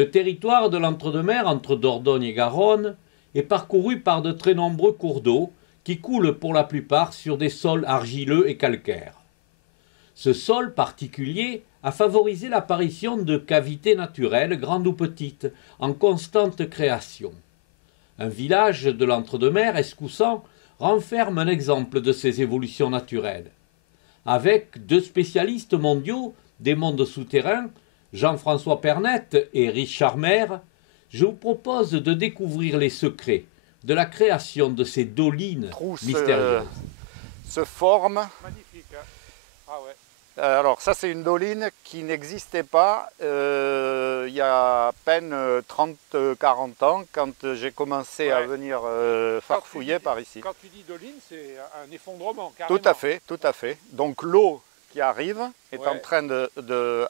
Le territoire de l'entre-deux-mers entre Dordogne et Garonne est parcouru par de très nombreux cours d'eau qui coulent pour la plupart sur des sols argileux et calcaires. Ce sol particulier a favorisé l'apparition de cavités naturelles, grandes ou petites, en constante création. Un village de l'entre-deux-mers, Escoussan, renferme un exemple de ces évolutions naturelles. Avec deux spécialistes mondiaux des mondes souterrains, Jean-François Pernette et Richard Maire, je vous propose de découvrir les secrets de la création de ces dolines mystérieuses. Se forme. Magnifique, hein. Ah ouais. Alors ça c'est une doline qui n'existait pas il y a à peine 30-40 ans quand j'ai commencé à venir farfouiller par ici. Quand tu dis doline, c'est un effondrement carrément. Tout à fait. Donc l'eau qui arrive est en train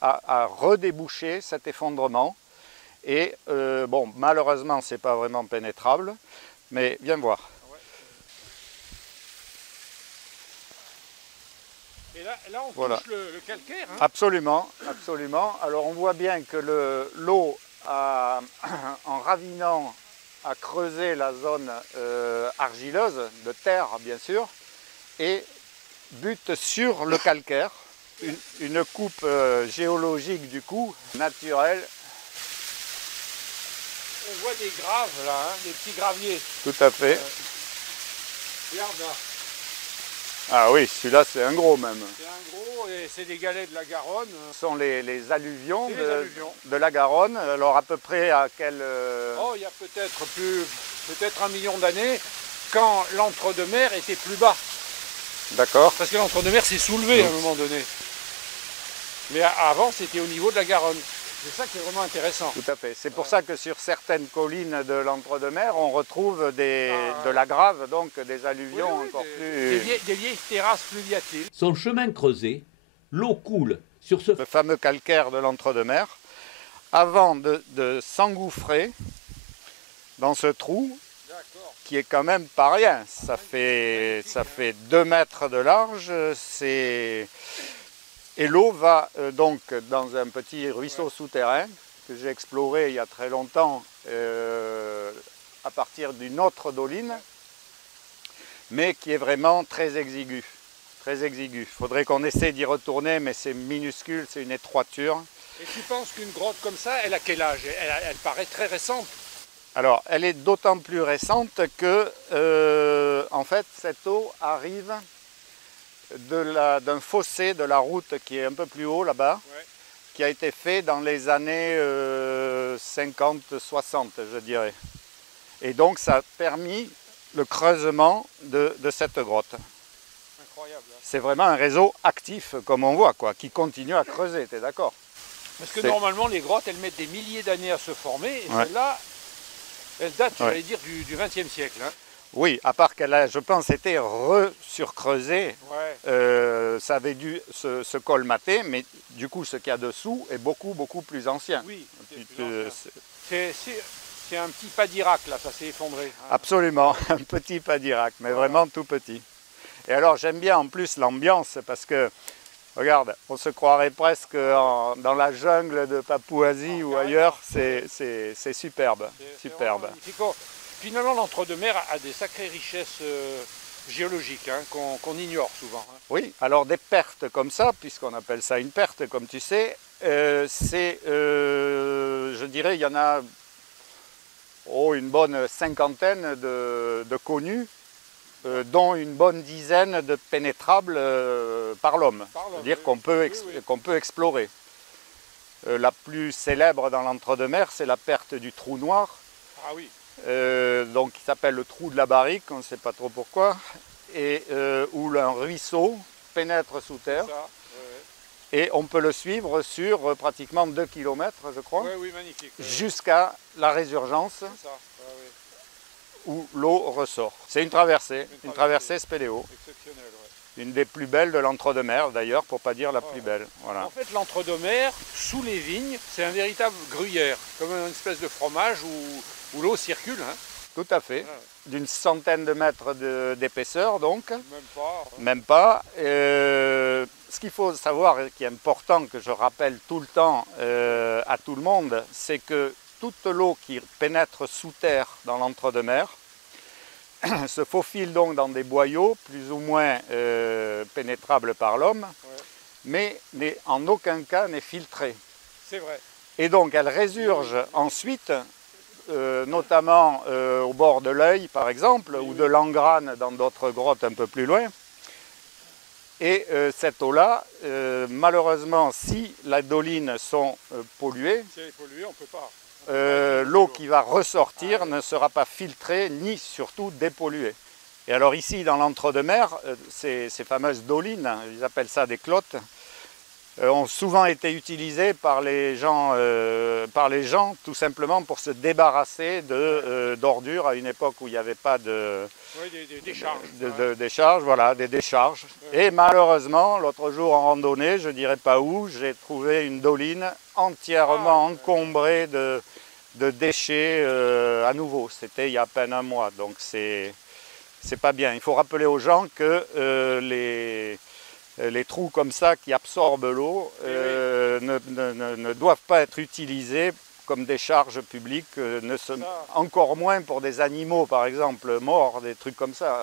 à redéboucher cet effondrement. Et bon, malheureusement c'est pas vraiment pénétrable, mais viens voir. Et là on touche le calcaire. Hein. Absolument, absolument. Alors on voit bien que l'eau, en ravinant, a creusé la zone argileuse, de terre bien sûr, et bute sur le calcaire. Une coupe géologique du coup, naturelle. On voit des graves là, hein, des petits graviers. Tout à fait. Regarde là. Ah oui, celui-là c'est un gros même. C'est un gros et c'est des galets de la Garonne. Ce sont les alluvions, de la Garonne. Alors à peu près à quel... Oh, il y a peut-être 1 million d'années, quand l'entre-deux-mers était plus bas. D'accord. Parce que l'entre-deux-mers s'est soulevé à un moment donné. Mais avant c'était au niveau de la Garonne. C'est ça qui est vraiment intéressant. Tout à fait. C'est pour ça que sur certaines collines de l'entre-deux-mers, on retrouve de la grave, donc des alluvions encore plus... Des vieilles terrasses fluviatiles. Son chemin creusé, l'eau coule sur ce le fameux calcaire de l'entre-deux-mers, avant de s'engouffrer dans ce trou, qui est quand même pas rien. Ça fait 2 mètres de large, et l'eau va donc dans un petit ruisseau souterrain que j'ai exploré il y a très longtemps à partir d'une autre doline, mais qui est vraiment très exigu. Très exigu. Il faudrait qu'on essaie d'y retourner, mais c'est minuscule, c'est une étroiture. Et tu penses qu'une grotte comme ça, elle a quel âge? Elle paraît très récente. Alors, elle est d'autant plus récente que, en fait, cette eau arrive d'un fossé de la route qui est un peu plus haut là-bas, qui a été fait dans les années 50-60, je dirais. Et donc ça a permis le creusement de cette grotte. Incroyable. Hein. C'est vraiment un réseau actif, comme on voit, quoi, qui continue à creuser, tu es d'accord? Parce que normalement les grottes, elles mettent des milliers d'années à se former, et celle-là, elle date, j'allais dire, du XXe siècle. Hein. Oui, à part qu'elle a, je pense, été re-surcreusée, ça avait dû se colmater, mais du coup, ce qu'il y a dessous est beaucoup plus ancien. Oui, c'est un petit pas d'Irak, là, ça s'est effondré. Hein. Absolument, un petit pas d'Irak, mais vraiment tout petit. Et alors, j'aime bien en plus l'ambiance, parce que, regarde, on se croirait presque dans la jungle de Papouasie ou ailleurs, c'est superbe, superbe. Finalement, l'entre-deux-mers a des sacrées richesses géologiques hein, qu'on ignore souvent. Hein. Oui, alors des pertes comme ça, puisqu'on appelle ça une perte, comme tu sais, je dirais, il y en a une bonne cinquantaine de connus, dont une bonne dizaine de pénétrables par l'homme, c'est-à-dire qu'on peut explorer. La plus célèbre dans l'entre-deux-mers, c'est la perte du trou noir. Ah oui. Donc qui s'appelle le trou de la Barrique, on ne sait pas trop pourquoi, et où un ruisseau pénètre sous terre. Ça, et on peut le suivre sur pratiquement 2 km, je crois, magnifique, jusqu'à la résurgence, où l'eau ressort. C'est une traversée spéléo. Exceptionnelle, une des plus belles de l'entre-deux-mers d'ailleurs, pour ne pas dire la plus belle. Voilà. En fait, l'entre-deux-mers, sous les vignes, c'est un véritable gruyère, comme une espèce de fromage où l'eau circule. Hein. Tout à fait. Voilà. D'une centaine de mètres d'épaisseur donc. Même pas. Même pas. Ce ce qu'il faut savoir, et qui est important, que je rappelle tout le temps à tout le monde, c'est que toute l'eau qui pénètre sous terre dans l'entre-deux-mers se faufile donc dans des boyaux plus ou moins pénétrables par l'homme, mais en aucun cas n'est filtrée. C'est vrai. Et donc elle résurge ensuite, notamment au bord de l'Œil par exemple, ou de l'Angrane dans d'autres grottes un peu plus loin. Et cette eau-là, malheureusement, si les dolines sont polluées, Si elle est polluée, on ne peut pas. l'eau qui va ressortir ne sera pas filtrée ni surtout dépolluée. Et alors ici, dans l'entre-deux-mers, ces fameuses dolines, ils appellent ça des clottes, ont souvent été utilisées par les gens tout simplement pour se débarrasser d'ordures à une époque où il n'y avait pas de... Oui, des décharges. Décharges, voilà, des décharges. Et malheureusement, l'autre jour en randonnée, je ne dirais pas où, j'ai trouvé une doline entièrement encombrée de déchets à nouveau. C'était il y a à peine un mois, donc c'est pas bien. Il faut rappeler aux gens que les trous comme ça qui absorbent l'eau ne doivent pas être utilisés comme des charges publiques, encore moins pour des animaux par exemple morts, des trucs comme ça.